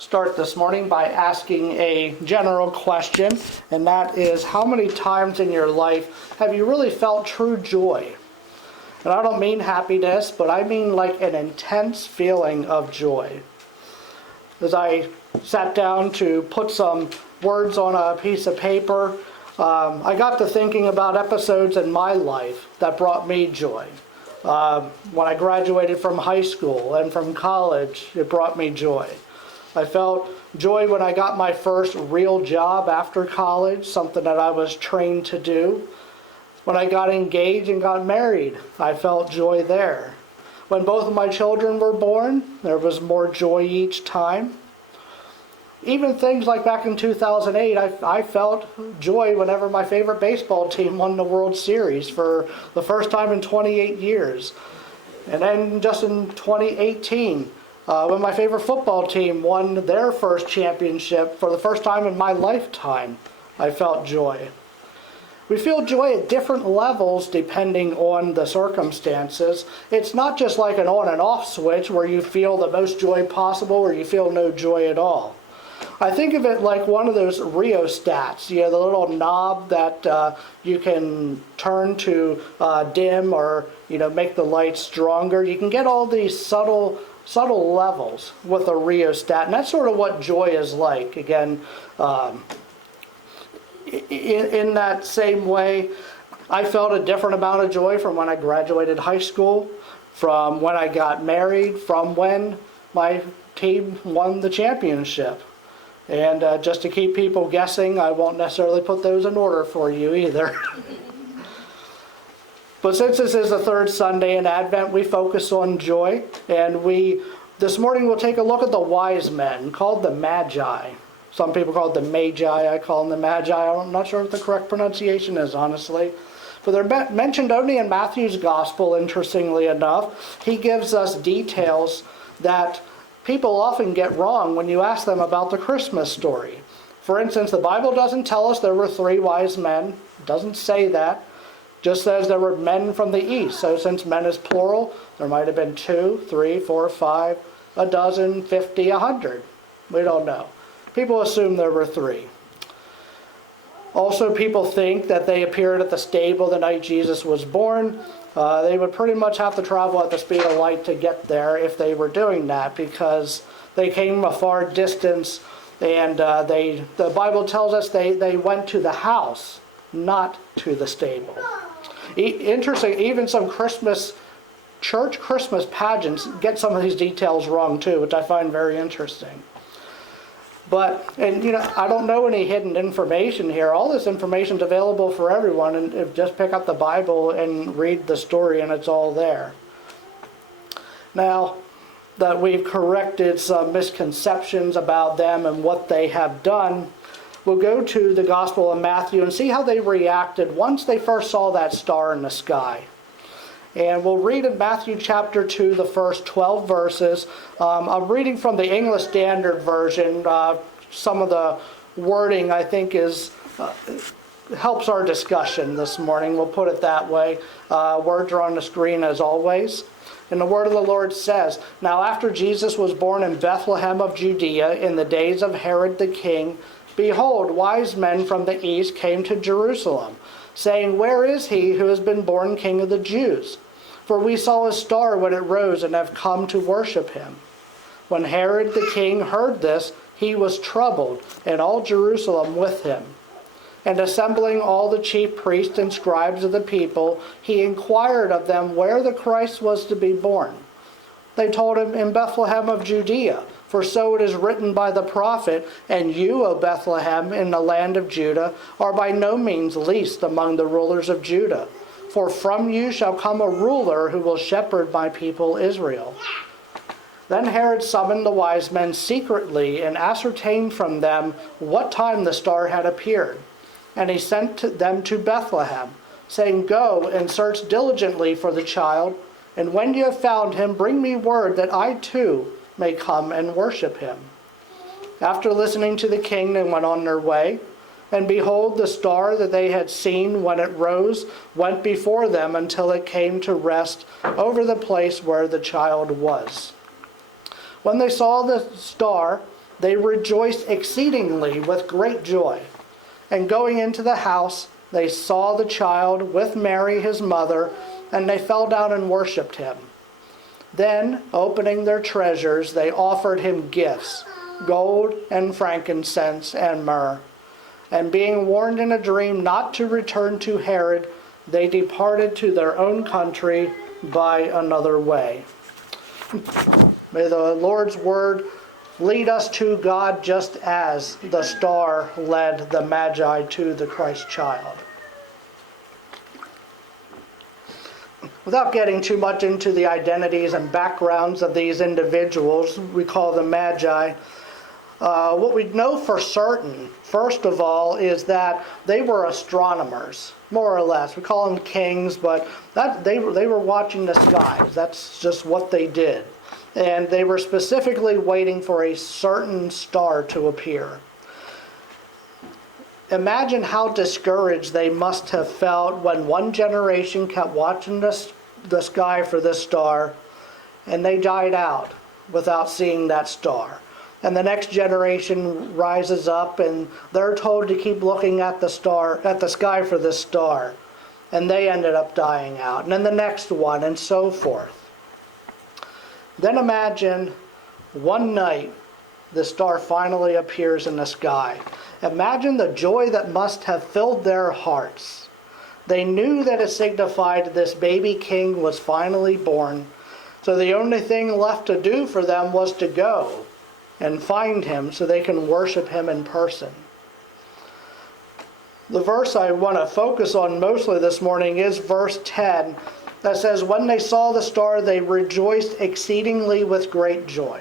start this morning by asking a general question, and that is, how many times in your life have you really felt true joy? And I don't mean happiness, but I mean like an intense feeling of joy. As I sat down to put some words on a piece of paper, I got to thinking about episodes in my life that brought me joy. When I graduated from high school and from college, it brought me joy. I felt joy when I got my first real job after college, something that I was trained to do. When I got engaged and got married, I felt joy there. When both of my children were born, there was more joy each time. Even things like back in 2008, I felt joy whenever my favorite baseball team won the World Series for the first time in 28 years. And then just in 2018, when my favorite football team won their first championship for the first time in my lifetime, I felt joy. We feel joy at different levels depending on the circumstances. It's not just like an on and off switch where you feel the most joy possible or you feel no joy at all. I think of it like one of those rheostats, the little knob that you can turn to dim or make the light stronger. You can get all these subtle levels with a rheostat, and that's sort of what joy is like. Again, in that same way, I felt a different amount of joy from when I graduated high school, from when I got married, from when my team won the championship. And just to keep people guessing, I won't necessarily put those in order for you either. But since this is the third Sunday in Advent, we focus on joy. And this morning we'll take a look at the wise men, called the Magi. Some people call it the Magi, I call them the Magi. I'm not sure what the correct pronunciation is, honestly. But they're mentioned only in Matthew's Gospel, interestingly enough. He gives us details that people often get wrong when you ask them about the Christmas story. For instance, the Bible doesn't tell us there were 3 wise men. It doesn't say that. It just says there were men from the east. So since men is plural, there might have been 2, 3, 4, 5, a dozen, 50, 100. We don't know. People assume there were 3. Also, people think that they appeared at the stable the night Jesus was born. They would pretty much have to travel at the speed of light to get there if they were doing that, because they came a far distance, and the Bible tells us they went to the house, not to the stable. Interesting, even some church Christmas pageants get some of these details wrong too, which I find very interesting. I don't know any hidden information here. All this information is available for everyone, and just pick up the Bible and read the story, and it's all there. Now that we've corrected some misconceptions about them and what they have done, we'll go to the Gospel of Matthew and see how they reacted once they first saw that star in the sky. And we'll read in Matthew chapter 2, the first 12 verses. I'm reading from the English Standard Version. Some of the wording, I think, helps our discussion this morning. We'll put it that way. Words are on the screen as always. And the word of the Lord says, "Now after Jesus was born in Bethlehem of Judea in the days of Herod the king, behold, wise men from the east came to Jerusalem, saying, 'Where is he who has been born King of the Jews? For we saw his star when it rose and have come to worship him.' When Herod the king heard this, he was troubled, and all Jerusalem with him. And assembling all the chief priests and scribes of the people, he inquired of them where the Christ was to be born. They told him, 'In Bethlehem of Judea, for so it is written by the prophet, and you, O Bethlehem, in the land of Judah, are by no means least among the rulers of Judah. For from you shall come a ruler who will shepherd my people Israel.' Then Herod summoned the wise men secretly and ascertained from them what time the star had appeared. And he sent them to Bethlehem, saying, 'Go and search diligently for the child, and when you have found him, bring me word that I too may come and worship him.' After listening to the king, they went on their way. And behold, the star that they had seen when it rose went before them until it came to rest over the place where the child was. When they saw the star, they rejoiced exceedingly with great joy. And going into the house, they saw the child with Mary his mother, and they fell down and worshipped him. Then, opening their treasures, they offered him gifts, gold and frankincense and myrrh. And being warned in a dream not to return to Herod, they departed to their own country by another way. May the Lord's word lead us to God just as the star led the Magi to the Christ child. Without getting too much into the identities and backgrounds of these individuals, we call them Magi, what we know for certain, first of all, is that they were astronomers, more or less. We call them kings, but they were watching the skies. That's just what they did. And they were specifically waiting for a certain star to appear. Imagine how discouraged they must have felt when one generation kept watching the sky for this star, and they died out without seeing that star. And the next generation rises up, and they're told to keep looking at the sky for this star, and they ended up dying out. And then the next one, and so forth. Then imagine one night the star finally appears in the sky. Imagine the joy that must have filled their hearts. They knew that it signified this baby king was finally born, so the only thing left to do for them was to go and find him so they can worship him in person. The verse I want to focus on mostly this morning is verse 10 that says, "When they saw the star, they rejoiced exceedingly with great joy."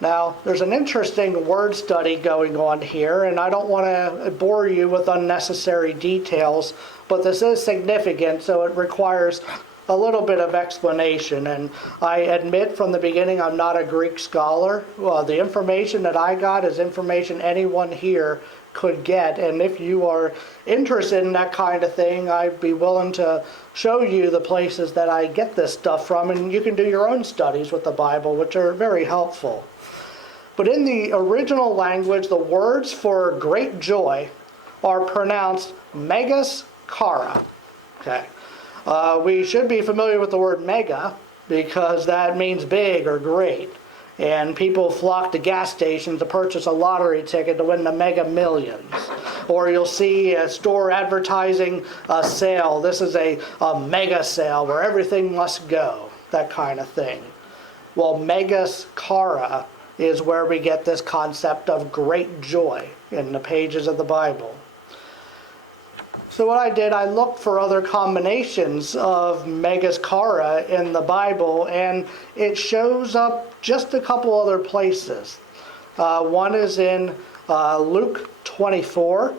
Now, there's an interesting word study going on here, and I don't want to bore you with unnecessary details, but this is significant, so it requires a little bit of explanation. And I admit from the beginning I'm not a Greek scholar. Well, the information that I got is information anyone here could get, and if you are interested in that kind of thing, I'd be willing to show you the places that I get this stuff from, and you can do your own studies with the Bible, which are very helpful. But in the original language, the words for great joy are pronounced megas chara. Okay. We should be familiar with the word mega because that means big or great. And people flock to gas stations to purchase a lottery ticket to win the Mega Millions. Or you'll see a store advertising a sale. This is a mega sale where everything must go. That kind of thing. Well, megas chara is where we get this concept of great joy in the pages of the Bible. So what I did, I looked for other combinations of megas chara in the Bible, and it shows up just a couple other places. One is in Luke 24,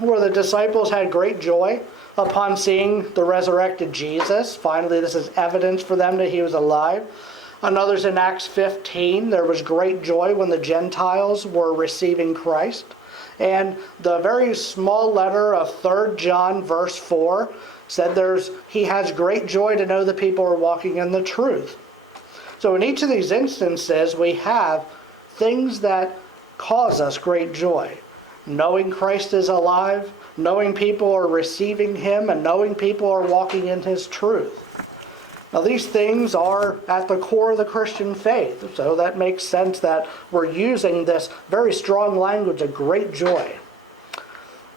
where the disciples had great joy upon seeing the resurrected Jesus. Finally, this is evidence for them that he was alive. Another's in Acts 15. There was great joy when the Gentiles were receiving Christ. And the very small letter of 3 John verse 4 said he has great joy to know that people are walking in the truth. So in each of these instances, we have things that cause us great joy. Knowing Christ is alive, knowing people are receiving him, and knowing people are walking in his truth. Now these things are at the core of the Christian faith, so that makes sense that we're using this very strong language of great joy.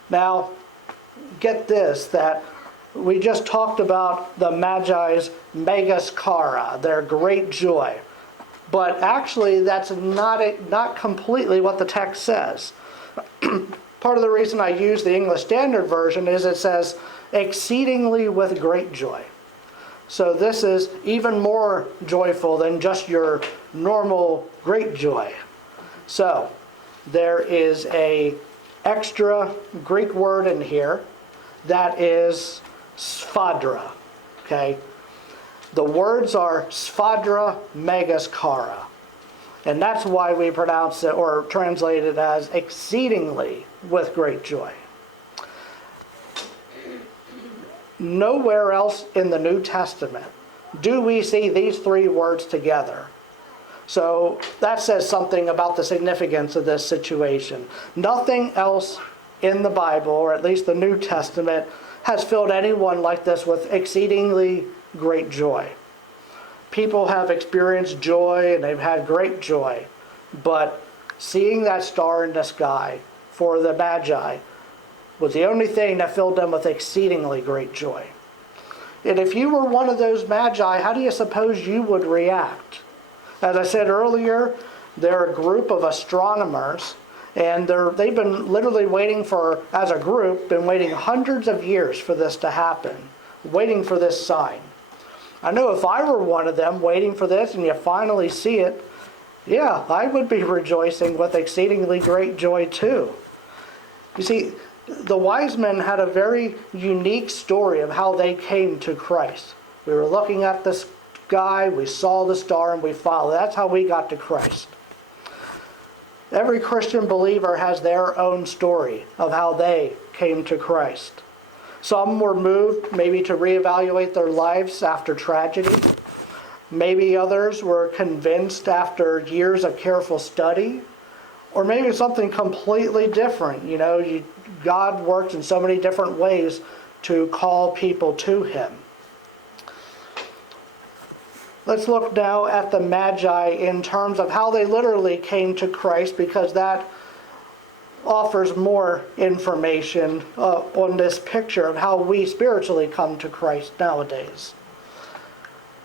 Now, get this, that we just talked about the Magi's megas chara, their great joy. But actually that's not completely what the text says. Part of the reason I use the English Standard Version is it says, exceedingly with great joy. So this is even more joyful than just your normal great joy. So there is a extra Greek word in here that is sphadra. Okay? The words are sphadra megas chara. And that's why we pronounce it or translate it as exceedingly with great joy. Nowhere else in the New Testament do we see these three words together. So that says something about the significance of this situation. Nothing else in the Bible, or at least the New Testament, has filled anyone like this with exceedingly great joy. People have experienced joy and they've had great joy, but seeing that star in the sky for the Magi was the only thing that filled them with exceedingly great joy. And if you were one of those Magi, how do you suppose you would react? As I said earlier, they're a group of astronomers, and they've been literally waiting for, as a group, been waiting hundreds of years for this to happen, waiting for this sign. I know if I were one of them waiting for this and you finally see it, yeah, I would be rejoicing with exceedingly great joy too. You see, the wise men had a very unique story of how they came to Christ. We were looking at the sky, we saw the star, and we followed. That's how we got to Christ. Every Christian believer has their own story of how they came to Christ. Some were moved maybe to reevaluate their lives after tragedy. Maybe others were convinced after years of careful study. Or maybe something completely different. God works in so many different ways to call people to Him. Let's look now at the Magi in terms of how they literally came to Christ, because that offers more information on this picture of how we spiritually come to Christ nowadays.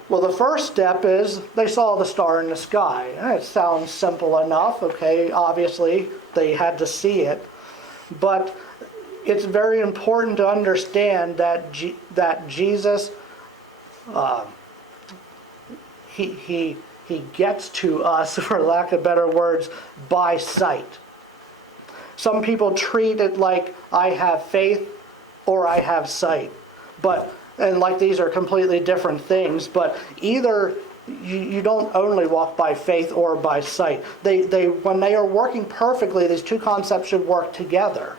Well, the first step is they saw the star in the sky. It sounds simple enough, okay? Obviously, they had to see it. But it's very important to understand that Jesus, he gets to us, for lack of better words, by sight. Some people treat it like I have faith or I have sight. And like these are completely different things, but either you don't only walk by faith or by sight. When they are working perfectly, these two concepts should work together.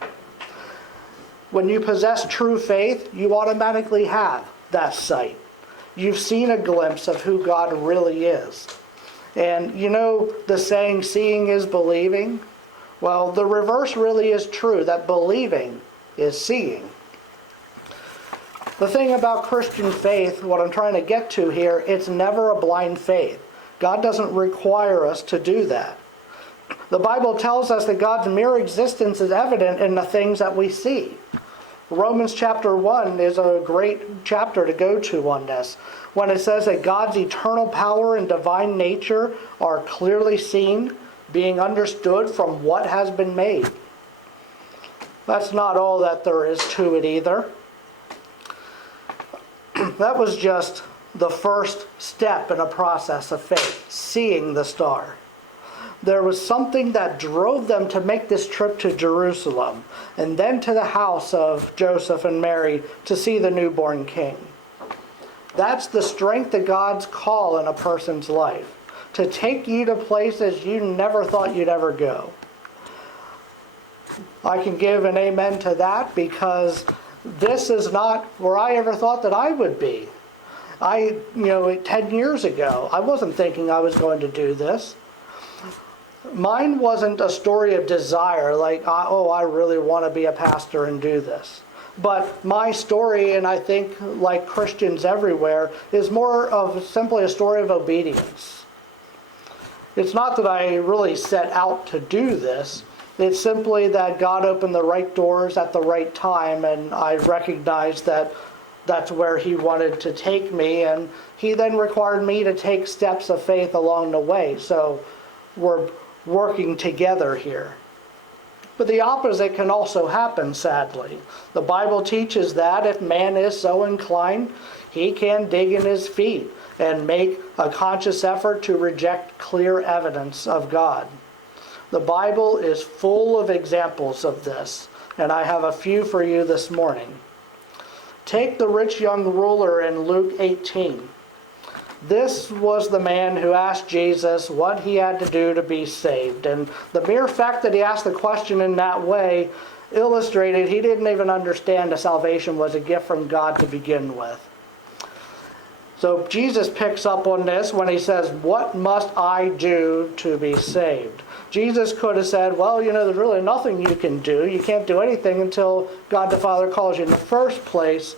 When you possess true faith, you automatically have that sight. You've seen a glimpse of who God really is. And the saying, seeing is believing? Well, the reverse really is true, that believing is seeing. The thing about Christian faith, what I'm trying to get to here, it's never a blind faith. God doesn't require us to do that. The Bible tells us that God's mere existence is evident in the things that we see. Romans chapter 1 is a great chapter to go to on this, when it says that God's eternal power and divine nature are clearly seen, being understood from what has been made. That's not all that there is to it either. That was just the first step in a process of faith, seeing the star. There was something that drove them to make this trip to Jerusalem and then to the house of Joseph and Mary to see the newborn king. That's the strength of God's call in a person's life, to take you to places you never thought you'd ever go. I can give an amen to that, because this is not where I ever thought that I would be. 10 years ago, I wasn't thinking I was going to do this. Mine wasn't a story of desire, like, I really want to be a pastor and do this. But my story, and I think like Christians everywhere, is more of simply a story of obedience. It's not that I really set out to do this. It's simply that God opened the right doors at the right time, and I recognized that that's where He wanted to take me, and He then required me to take steps of faith along the way. So we're working together here. But the opposite can also happen, sadly. The Bible teaches that if man is so inclined, he can dig in his feet and make a conscious effort to reject clear evidence of God. The Bible is full of examples of this, and I have a few for you this morning. Take the rich young ruler in Luke 18. This was the man who asked Jesus what he had to do to be saved. And the mere fact that he asked the question in that way illustrated he didn't even understand that salvation was a gift from God to begin with. So Jesus picks up on this when he says, "What must I do to be saved?" Jesus could have said, well, there's really nothing you can do. You can't do anything until God the Father calls you in the first place.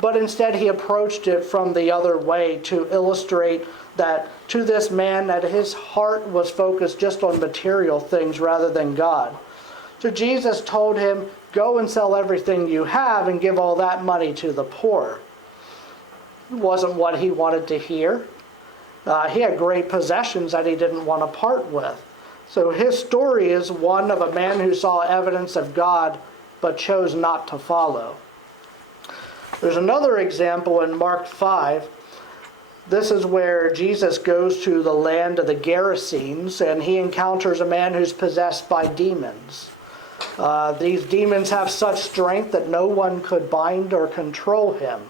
But instead he approached it from the other way to illustrate that to this man that his heart was focused just on material things rather than God. So Jesus told him, go and sell everything you have and give all that money to the poor. It wasn't what he wanted to hear. He had great possessions that he didn't want to part with. So his story is one of a man who saw evidence of God but chose not to follow. There's another example in Mark 5. This is where Jesus goes to the land of the Gerasenes and he encounters a man who's possessed by demons. These demons have such strength that no one could bind or control him.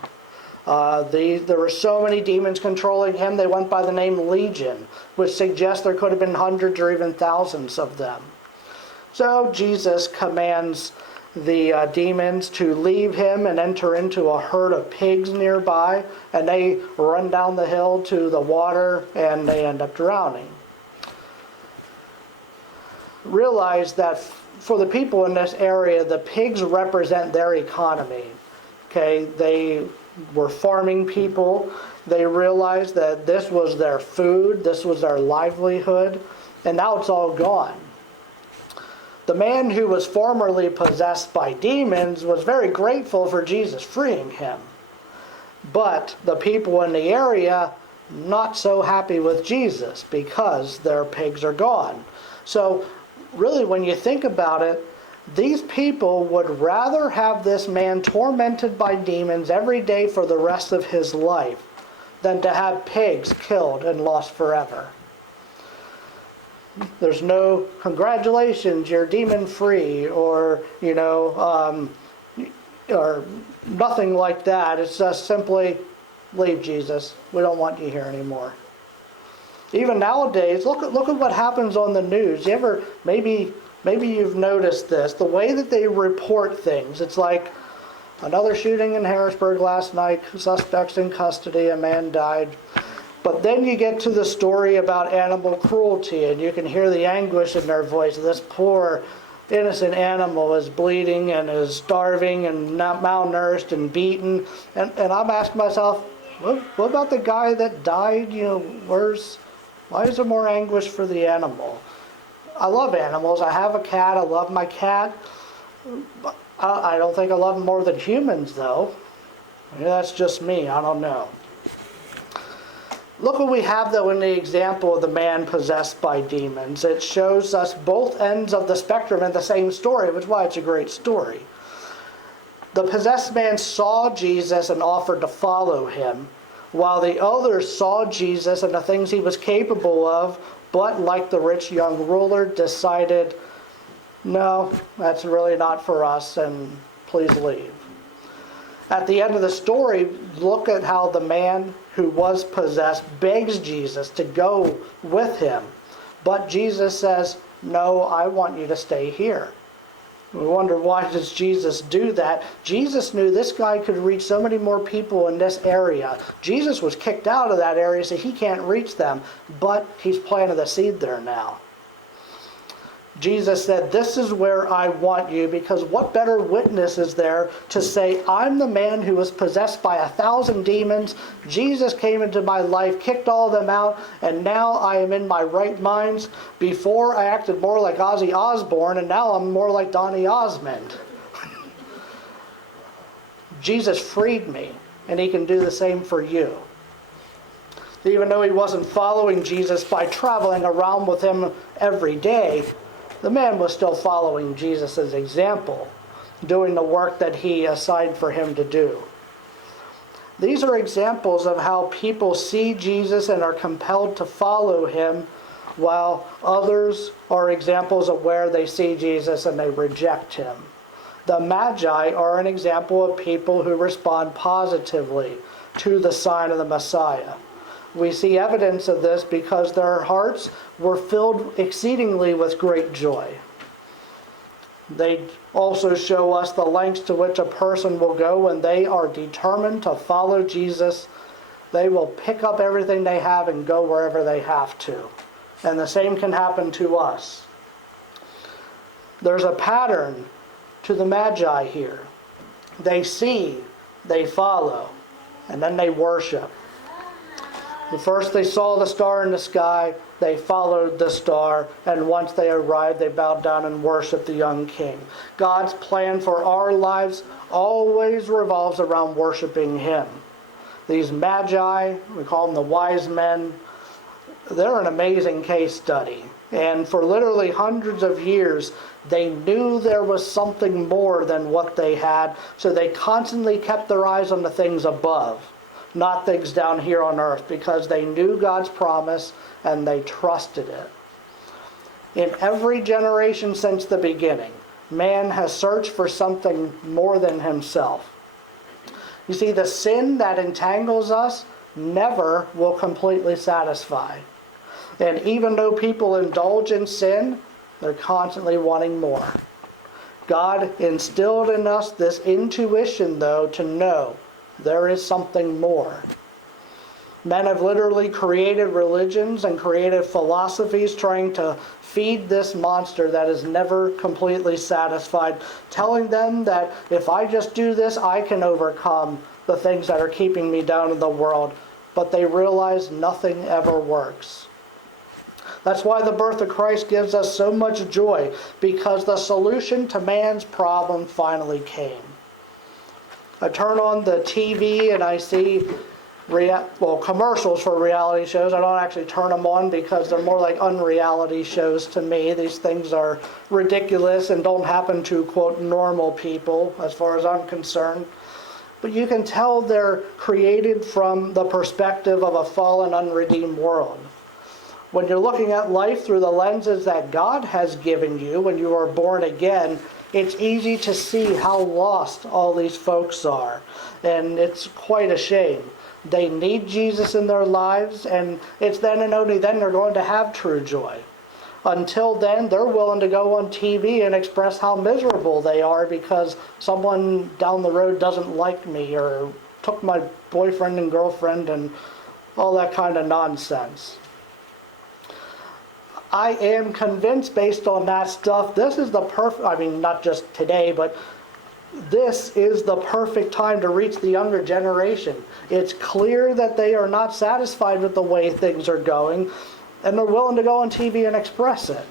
There were so many demons controlling him, they went by the name Legion, which suggests there could have been hundreds or even thousands of them. So Jesus commands the demons to leave him and enter into a herd of pigs nearby, and they run down the hill to the water and they end up drowning. Realize that for the people in this area, the pigs represent their economy. Okay, they were farming people. They realized that this was their food, this was their livelihood, and now it's all gone. The man who was formerly possessed by demons was very grateful for Jesus freeing him. But the people in the area, not so happy with Jesus because their pigs are gone. So really, when you think about it, these people would rather have this man tormented by demons every day for the rest of his life than to have pigs killed and lost forever. There's no congratulations, you're demon free, or or nothing like that. It's just simply leave, Jesus. We don't want you here anymore. Even nowadays, look at what happens on the news. Maybe you've noticed this. The way that they report things, it's like another shooting in Harrisburg last night, suspects in custody, a man died. But then you get to the story about animal cruelty, and you can hear the anguish in their voice. This poor innocent animal is bleeding and is starving and not malnourished and beaten. And I'm asking myself, what about the guy that died? Why is there more anguish for the animal? I love animals. I have a cat. I love my cat. I don't think I love them more than humans, though. That's just me. I don't know. Look what we have, though, in the example of the man possessed by demons. It shows us both ends of the spectrum in the same story, which is why it's a great story. The possessed man saw Jesus and offered to follow him, while the others saw Jesus and the things he was capable of, but like the rich young ruler, decided, no, that's really not for us, and please leave. At the end of the story, look at how the man who was possessed begs Jesus to go with him. But Jesus says, no, I want you to stay here. We wonder, why does Jesus do that? Jesus knew this guy could reach so many more people in this area. Jesus was kicked out of that area, so he can't reach them. But he's planted a seed there now. Jesus said, this is where I want you, because what better witness is there to say, I'm the man who was possessed by 1,000 demons. Jesus came into my life, kicked all of them out, and now I am in my right minds. Before I acted more like Ozzy Osbourne, and now I'm more like Donny Osmond. Jesus freed me, and he can do the same for you. Even though he wasn't following Jesus by traveling around with him every day, the man was still following Jesus' example, doing the work that he assigned for him to do. These are examples of how people see Jesus and are compelled to follow him, while others are examples of where they see Jesus and they reject him. The Magi are an example of people who respond positively to the sign of the Messiah. We see evidence of this because their hearts were filled exceedingly with great joy. They also show us the lengths to which a person will go when they are determined to follow Jesus They will pick up everything they have and go wherever they have to. And the same can happen to us. There's a pattern to the Magi here. They see, they follow, and then they worship. First they saw the star in the sky, they followed the star, and once they arrived, they bowed down and worshiped the young king. God's plan for our lives always revolves around worshiping Him. These Magi, we call them the wise men, they're an amazing case study. And for literally hundreds of years, they knew there was something more than what they had, so they constantly kept their eyes on the things above, not things down here on earth, because they knew God's promise and they trusted it. In every generation since the beginning, man has searched for something more than himself. You see, the sin that entangles us never will completely satisfy. And even though people indulge in sin, they're constantly wanting more. God instilled in us this intuition, though, to know there is something more. Men have literally created religions and created philosophies trying to feed this monster that is never completely satisfied, telling them that if I just do this, I can overcome the things that are keeping me down in the world. But they realize nothing ever works. That's why the birth of Christ gives us so much joy, because the solution to man's problem finally came. I turn on the TV and I see commercials for reality shows. I don't actually turn them on because they're more like unreality shows to me. These things are ridiculous and don't happen to, quote, normal people as far as I'm concerned. But you can tell they're created from the perspective of a fallen, unredeemed world. When you're looking at life through the lenses that God has given you when you are born again, it's easy to see how lost all these folks are. And it's quite a shame. They need Jesus in their lives, and it's then and only then they're going to have true joy. Until then, they're willing to go on TV and express how miserable they are because someone down the road doesn't like me or took my boyfriend and girlfriend and all that kind of nonsense. I am convinced based on that stuff, this is the perfect, not just today, but this is the perfect time to reach the younger generation. It's clear that they are not satisfied with the way things are going, and they're willing to go on TV and express it.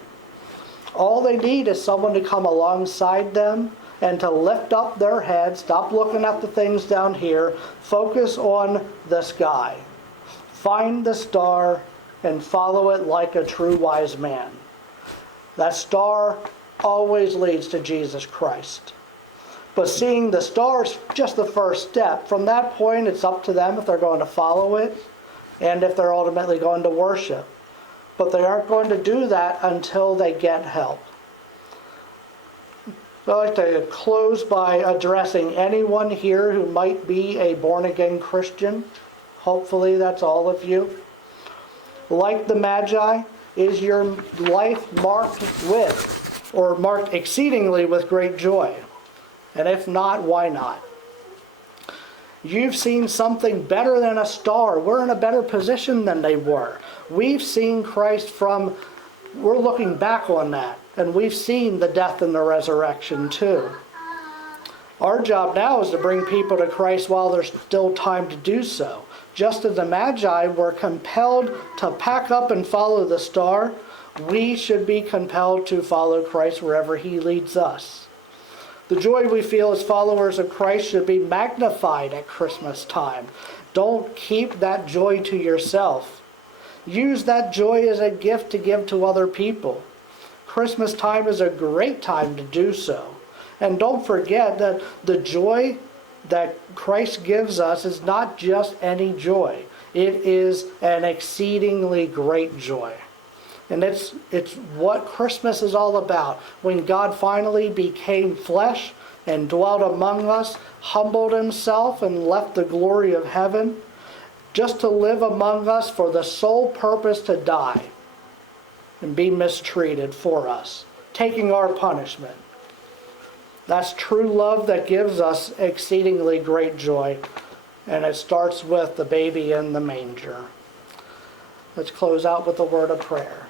All they need is someone to come alongside them and to lift up their head, stop looking at the things down here, focus on the sky. Find the star and follow it like a true wise man. That star always leads to Jesus Christ. But seeing the star is just the first step. From that point, it's up to them if they're going to follow it and if they're ultimately going to worship. But they aren't going to do that until they get help. I'd like to close by addressing anyone here who might be a born-again Christian. Hopefully that's all of you. Like the Magi, is your life marked with, or marked exceedingly with great joy? And if not, why not? You've seen something better than a star. We're in a better position than they were. We've seen Christ we're looking back on that. And we've seen the death and the resurrection too. Our job now is to bring people to Christ while there's still time to do so. Just as the Magi were compelled to pack up and follow the star, we should be compelled to follow Christ wherever He leads us. The joy we feel as followers of Christ should be magnified at Christmas time. Don't keep that joy to yourself. Use that joy as a gift to give to other people. Christmas time is a great time to do so. And don't forget that the joy that Christ gives us is not just any joy. It is an exceedingly great joy. And it's what Christmas is all about. When God finally became flesh and dwelt among us, humbled Himself and left the glory of heaven, just to live among us for the sole purpose to die and be mistreated for us, taking our punishment. That's true love that gives us exceedingly great joy. And it starts with the baby in the manger. Let's close out with a word of prayer.